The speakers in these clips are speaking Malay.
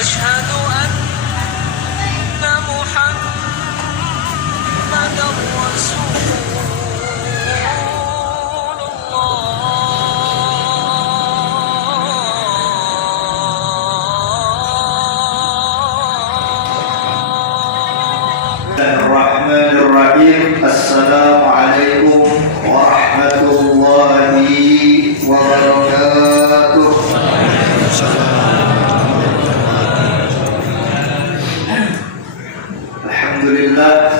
أشهد أن محمدا رسول Bismillahirrahmanirrahim. Assalamualaikum warahmatullahi wabarakatuh. Alhamdulillah.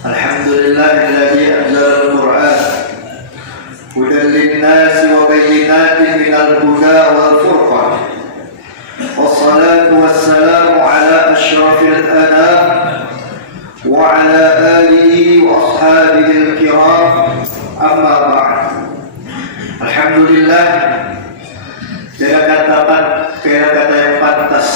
Alhamdulillahilladzi anzala al-Qur'an hudan lin-nasi wa bayyinatin minal huda wal furqan. Wassalatu wassalamu ala asyrafil anam wa ala alihi wa ashabihi al-kiram, amma ba'd. Alhamdulillah, tiada kata yang pantas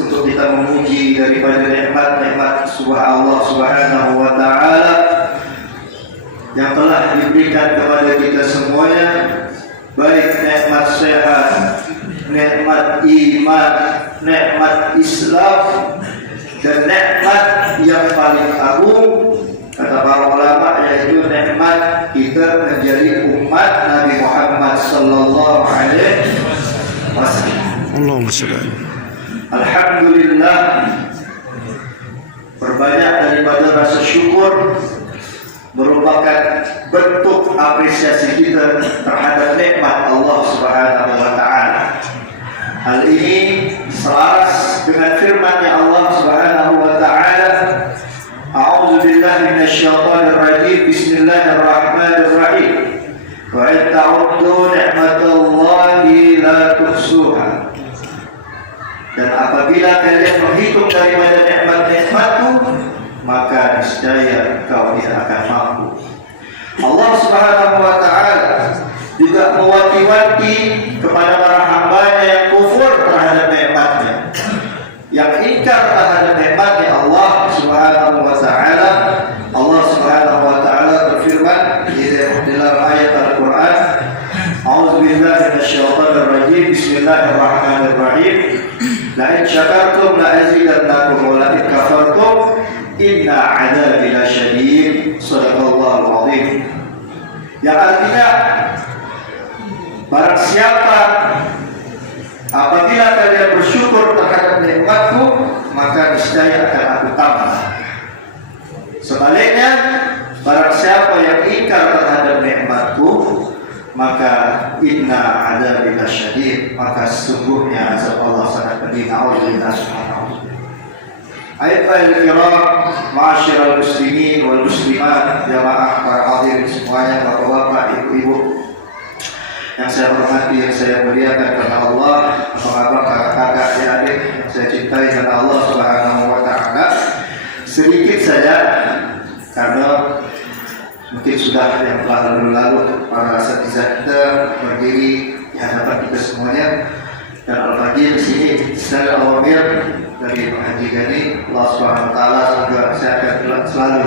untuk kita memuji daripada nikmat-nikmat Allah Subhanahu wa taala yang telah diberikan kepada kita semuanya, baik nikmat sehat, nikmat iman, nikmat Islam, dan nikmat yang paling agung kata para ulama yaitu nikmat kita menjadi umat Nabi Muhammad sallallahu alaihi wasallam. Allahumma shalli. Alhamdulillah, berbanyak daripada rasa syukur merupakan bentuk apresiasi kita terhadap nikmat Allah Subhanahu wa taala. Hal ini selaras dengan firman-Nya Allah Subhanahu wa taala, A'udzu billahi minasyaitonir rajim. Bismillahirrahmanirrahim. Wa in ta'uddu ni'matallahi la tuhsuha. Dan apabila kalian menghitung daripada nikmat-nikmatku, maka niscaya kau tidak akan mampu. Allah Subhanahu wa taala juga mewanti-wanti kepada para hamba-Nya yang kufur terhadap nikmat-Nya, yang ingkar terhadap nikmat-Nya Allah Subhanahu wa taala. Allah Subhanahu wa taala berfirman di dalam ayat Al-Qur'an, A'udzu billahi minasyaitonir rajim. Bismillahirrahmanirrahim. La in syakartum la azidannakum wa la in kafartum inna 'adzabi lasyadid. Shadaqallahul 'azim. Yang artinya, barang siapa apabila kalian bersyukur terhadap nikmatku, maka niscaya akan aku tambah. Sebaliknya, barang siapa yang ingkar terhadap nikmatku, maka inna adzabi lasyadid, maka sesungguhnya azab Allah sangat pedih. A'udzubillahi subhanahu. Ayyuhal kiram, ma'asyiral muslimin wal muslimat, jamaah para hadirin semuanya, bapak-bapak, ibu-ibu yang saya hormati, yang saya muliakan karena Allah, abang-abang, kakak-kakak, adik-adik yang saya cintai karena Allah Subhanahu wa taala. Sedikit saja, karena mungkin sudah yang telah lalu-lalu para asatidzah kita berdiri di hadapan kita semuanya, dan Al-Faqih di sini secara awamir dari Pak Haji Gani. Allah Subhanahu wa taala semoga saya akan selalu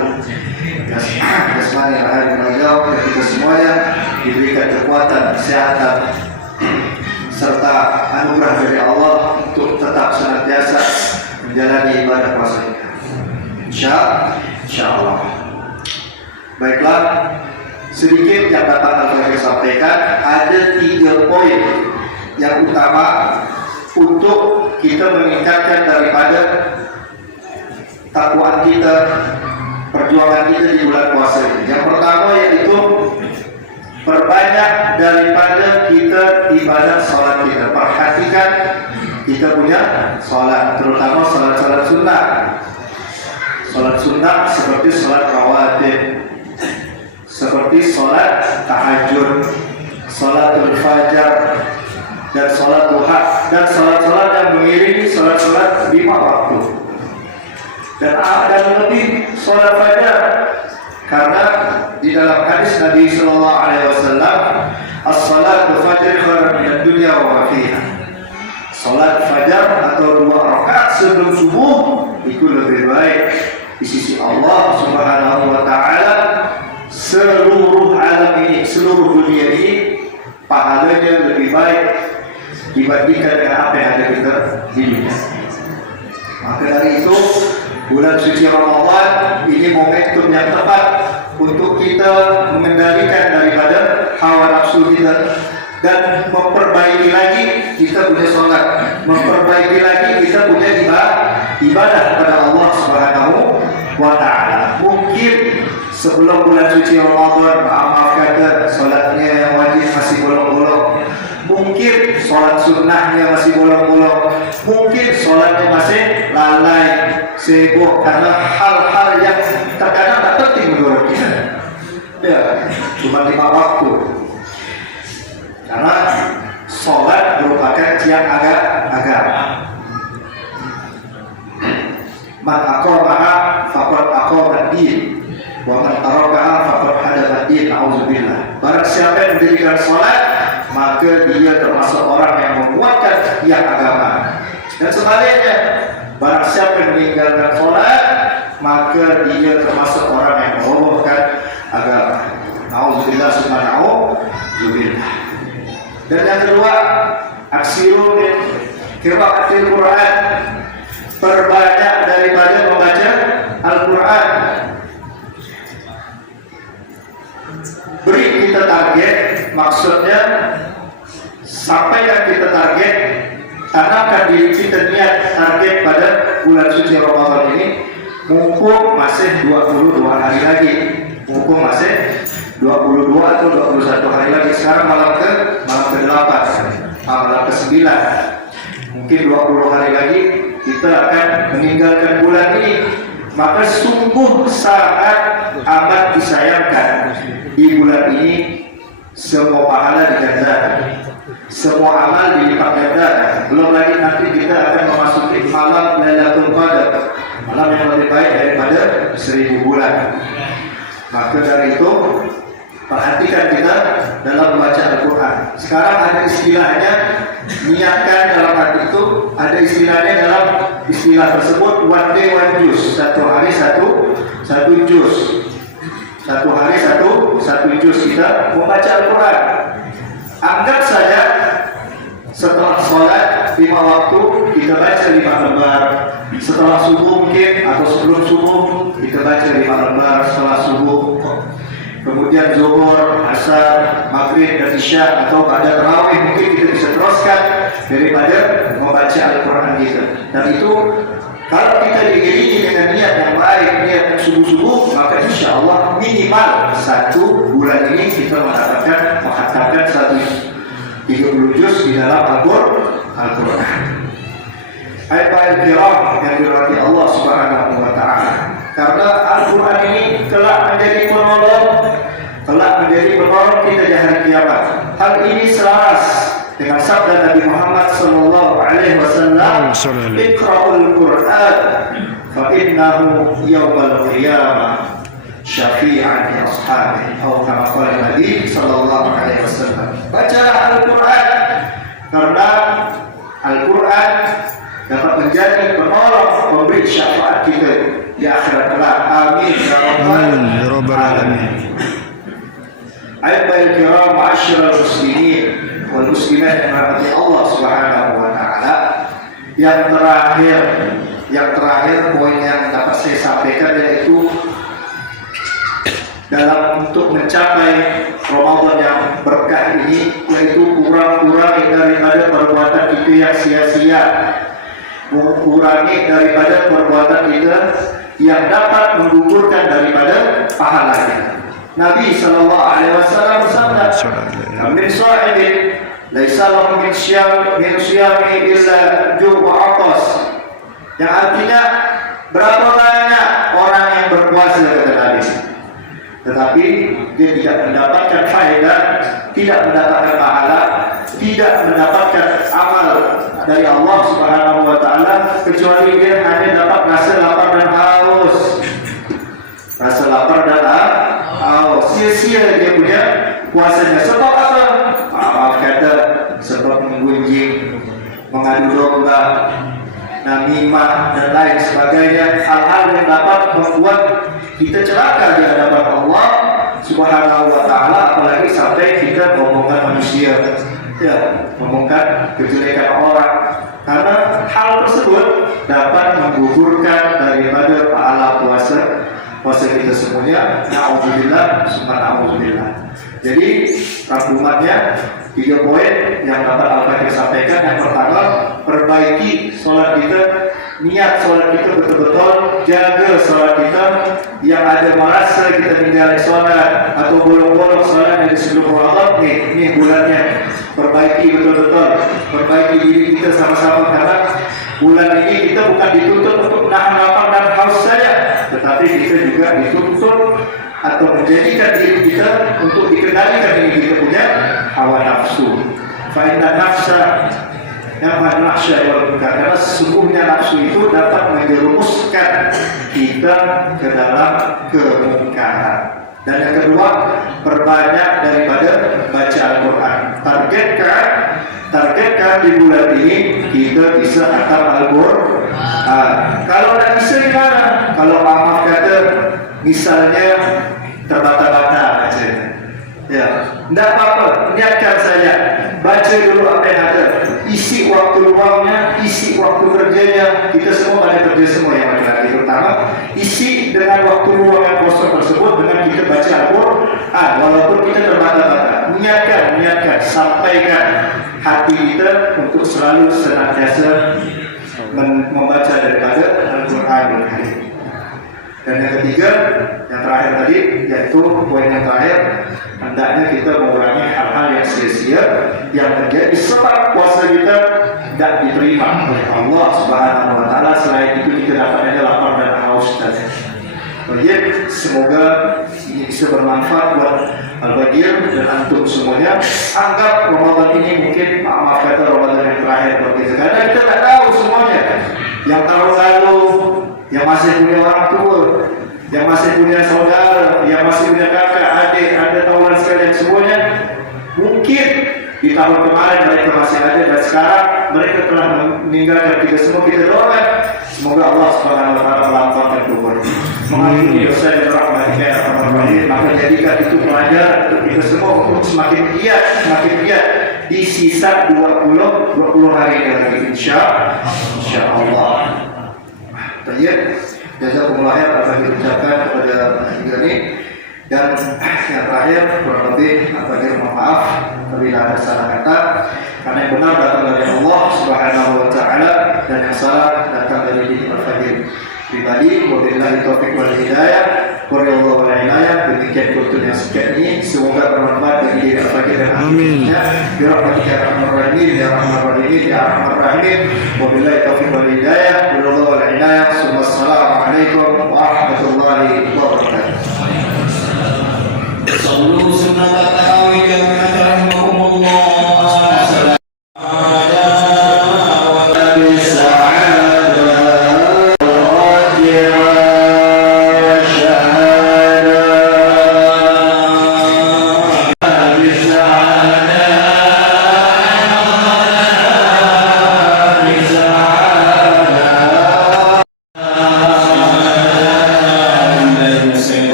jasmani rohani beliau dan kita semuanya diberikan kekuatan, kesehatan serta anugerah dari Allah untuk tetap senantiasa menjalani ibadah puasa ini. Insyaallah. Baiklah, sedikit yang dapat Al-Faqih sampaikan. Ada 3 poin yang utama untuk kita meningkatkan daripada takwaan kita, perjuangan kita di bulan puasa ini. Yang pertama yaitu perbanyak daripada kita ibadah salat kita. Perhatikan kita punya salat, terutama salat-salat sunnah. Salat sunnah seperti salat rawatib, seperti salat tahajud, salatul fajar, dan salat duha, dan salat-salat yang mengiringi salat-salat 5 waktu. Dan lebih salat fajar, karena di dalam hadis Nabi sallallahu alaihi wasallam, as-salatu fajr khairun minad dunya wa ma fiha. Salat fajar atau 2 rakaat sebelum subuh itu lebih baik di sisi Allah Subhanahu wa taala. Seluruh alam ini, seluruh dunia ini, pahalanya lebih baik dibandingkan dengan apa yang ada kita di dunia. Maka dari itu, bulan suci Ramadan ini momentum yang tepat untuk kita mengendalikan daripada hawa nafsu kita dan memperbaiki lagi kita punya sholat, memperbaiki lagi kita punya ibadah kepada Allah Subhanahu wa Ta'ala. Mungkin sebelum bulan suci Ramadan, maaf kata sholatnya yang wajib masih bolong-bolong, mungkin sholat sunnahnya masih bolong-bolong, mungkin sholatnya masih lalai, sibuk karena hal-hal yang terkadang tak penting menurut kita. Ya, cuma 5 waktu. Karena sholat merupakan tiang agama. Man aqamaha faqad aqama ad-din wa man tarakaha faqad hadama ad-din. Auzubillah. Barang siapa yang mendirikan sholat, maka dia termasuk orang yang menguatkan tiang agama. Dan sebaliknya, barang siapa yang meninggalkan sholat, maka dia termasuk orang yang merobohkan agama. Auzubillah subhanahu. Dan yang kedua, aksiru min qiraatil Quran, perbanyak daripada membaca Al-Quran. Beri kita target, maksudnya sampaikan kita target, tanamkan diri kita niat target pada bulan suci Ramadan ini, mumpung masih 22 hari lagi, mumpung masih 22 atau 21 hari lagi. Sekarang malam ke-8, malam ke-9, mungkin 20 hari lagi kita akan meninggalkan bulan ini. Maka sungguh sangat amat disayangkan di bulan ini semua pahala digandakan, semua amal dilipat gandakan. Belum lagi nanti kita akan memasuki malam Lailatul Qadar, malam yang lebih baik daripada 1000 bulan. Maka dari itu, perhatikan kita dalam membaca Al-Quran. Sekarang ada istilahnya, niatkan dalam hati itu, ada istilahnya dalam istilah tersebut, one day one juz, satu hari satu juz, satu hari satu juz kita membaca Al-Quran. Anggap saja setelah sholat 5 waktu kita baca 5 lembar, setelah subuh mungkin atau sebelum subuh kita baca 5 lembar setelah subuh, kemudian zuhur, asar, maghrib dan isya, atau pada tarawih mungkin kita bisa teruskan daripada membaca Al-Quran kita. Dan itu kalau kita diiringi dengan niat yang baik, niat yang sungguh-sungguh, maka insya Allah minimal 1 bulan ini kita mendapatkan menghatamkan 30 juz di dalam Al-Quran. Ayat-ayat kiram yang dirahmati Allah Subhanahu wa Ta'ala. Karena Al-Quran ini kelak menjadi penolong kita di hari kiamat. Hal ini selaras dengan sabda Nabi Muhammad sallallahu alaihi wasallam, "Iqra'ul Qur'an fa innahu yawmal qiyamah syafi'an li ashabihi." Atau kama qala Nabi sallallahu alaihi wasallam. Bacalah Al-Quran karena Al-Quran dapat menjadi penolong, pemberi syafaat kita di akhirat kelak. Amin ya rabbal alamin. Ayat-ayat kiram ma'asyiral muslimin wal muslimat yang dirahmati Allah Subhanahu wa Ta'ala. Yang terakhir poin yang dapat saya sampaikan yaitu dalam untuk mencapai Ramadan yang berkah ini, yaitu kurang-kurangi daripada perbuatan kita yang sia-sia, mengurangi daripada perbuatan kita yang dapat menggugurkan daripada pahalanya. Nabi sallallahu alaihi wasallam bersabda, "Min sha'imin laisa lahu min siyami illa ju' wa 'atas." Yang artinya berapa banyak orang yang berpuasa, kata Nabi, tetapi dia tidak mendapatkan faedah, tidak mendapatkan pahala, tidak mendapatkan amal dari Allah Subhanahu wa Ta'ala, kecuali dia hanya dapat rasa lapar dan haus. Rasa lapar dan haus. Sia-sia dia punya puasanya. Sebab apa? Maaf kata, sebab menggunjing, mengadu domba, namimah dan lain sebagainya, hal-hal yang dapat membuat kita celaka di hadapan Allah Subhanahu wa Ta'ala, apalagi sampai kita ngomongkan manusia, ya, ngomongkan kejelekan orang. Karena hal tersebut dapat menggugurkan daripada pahala puasa kita semuanya. Na'udzubillah, summa na'udzubillah. Jadi rangkumannya 3 poin yang dapat Al-Fakir sampaikan. Yang pertama, perbaiki sholat kita, niat sholat kita betul-betul, jaga sholat kita. Yang ada merasa kita tinggalin sholat atau bolong-bolong sholat dari sebelum Ramadan, nih bulannya, perbaiki betul-betul, perbaiki diri kita sama-sama, karena bulan ini kita bukan dituntut untuk nahan lapar dan haus saja, tetapi kita juga dituntut atau menjadikan diri kita untuk dikendalikan diri kita punya hawa nafsu. Fa'inna nafsa yang nafsa wal munkar, karena sesungguhnya nafsu itu dapat menjerumuskan kita ke dalam kemungkaran. Dan yang kedua, perbanyak daripada baca Al-Quran. Targetkan di bulan ini kita bisa khatam Al-Quran. Kalau tak bisa gimana? Kalau maaf kata misalnya terbata-bata aja, ya, tidak apa-apa, niatkan saja, baca dulu apa yang ada, isi waktu luangnya, isi waktu kerjanya. Kita semua ada kerja semua, yang laki-laki terutama, isi dengan waktu luang yang kosong tersebut dengan kita baca Al-Quran. Walaupun kita terbata-bata, niatkan, sampaikan hati kita untuk selalu senantiasa membaca daripada Al-Quran. Dan yang ketiga, yang terakhir tadi, yaitu poin yang terakhir, hendaknya kita mengurangi hal-hal yang sia-sia yang menjadi sebab puasa kita tidak diterima oleh Allah Subhanahu wa Ta'ala. Selain itu kita dapatnya lapar dan haus tadi. Baik, semoga ini bisa bermanfaat buat Al-Bagir dan antum semuanya. Anggap Ramadan ini mungkin, maaf kata, Ramadan yang terakhir buat kita, karena kita tak tahu semuanya. Yang tahu lalu, yang masih punya orang tua, yang masih punya saudara, yang masih punya kakak, adik, ada tahunan sekalian semuanya, mungkin di tahun kemarin mereka masih ada dan sekarang mereka telah meninggalkan kita semua. Kita doakan semoga Allah Subhanahu wa Ta'ala melapangkan kubur, mengampuni dosa dan rahmatnya ya Arhamar Rahimin. Maka jadikan itu pelajaran untuk kita semua untuk semakin giat di sisa 20 hari ini lagi, insya Allah. Baik, jazakumullah khair apa yang diucapkan kepada kita ini. Dan yang terakhir, kurang lebih Al-Fakir mohon maaf apabila ada salah kata, karena yang benar datang dari Allah Subhanahu wa Ta'ala dan yang salah datang dari diri Al-Fakir pribadi. Wabillahi taufiq wal hidayah, wallahu wal inayah. Demikian kultur yang sekian ini, semoga bermanfaat bagi diri Al-Fakir dan akhirnya. Ya Rahmatika ya Arhamar Rahimin, ya Arhamar Rahimin, ya Arhamar Rahimin. Wabillahi taufiq wal hidayah, wallahu wal inayah. Wassalamualaikum warahmatullahi wabarakatuh. صلوا سنة التراويح رحمكم الله.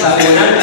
Sangunan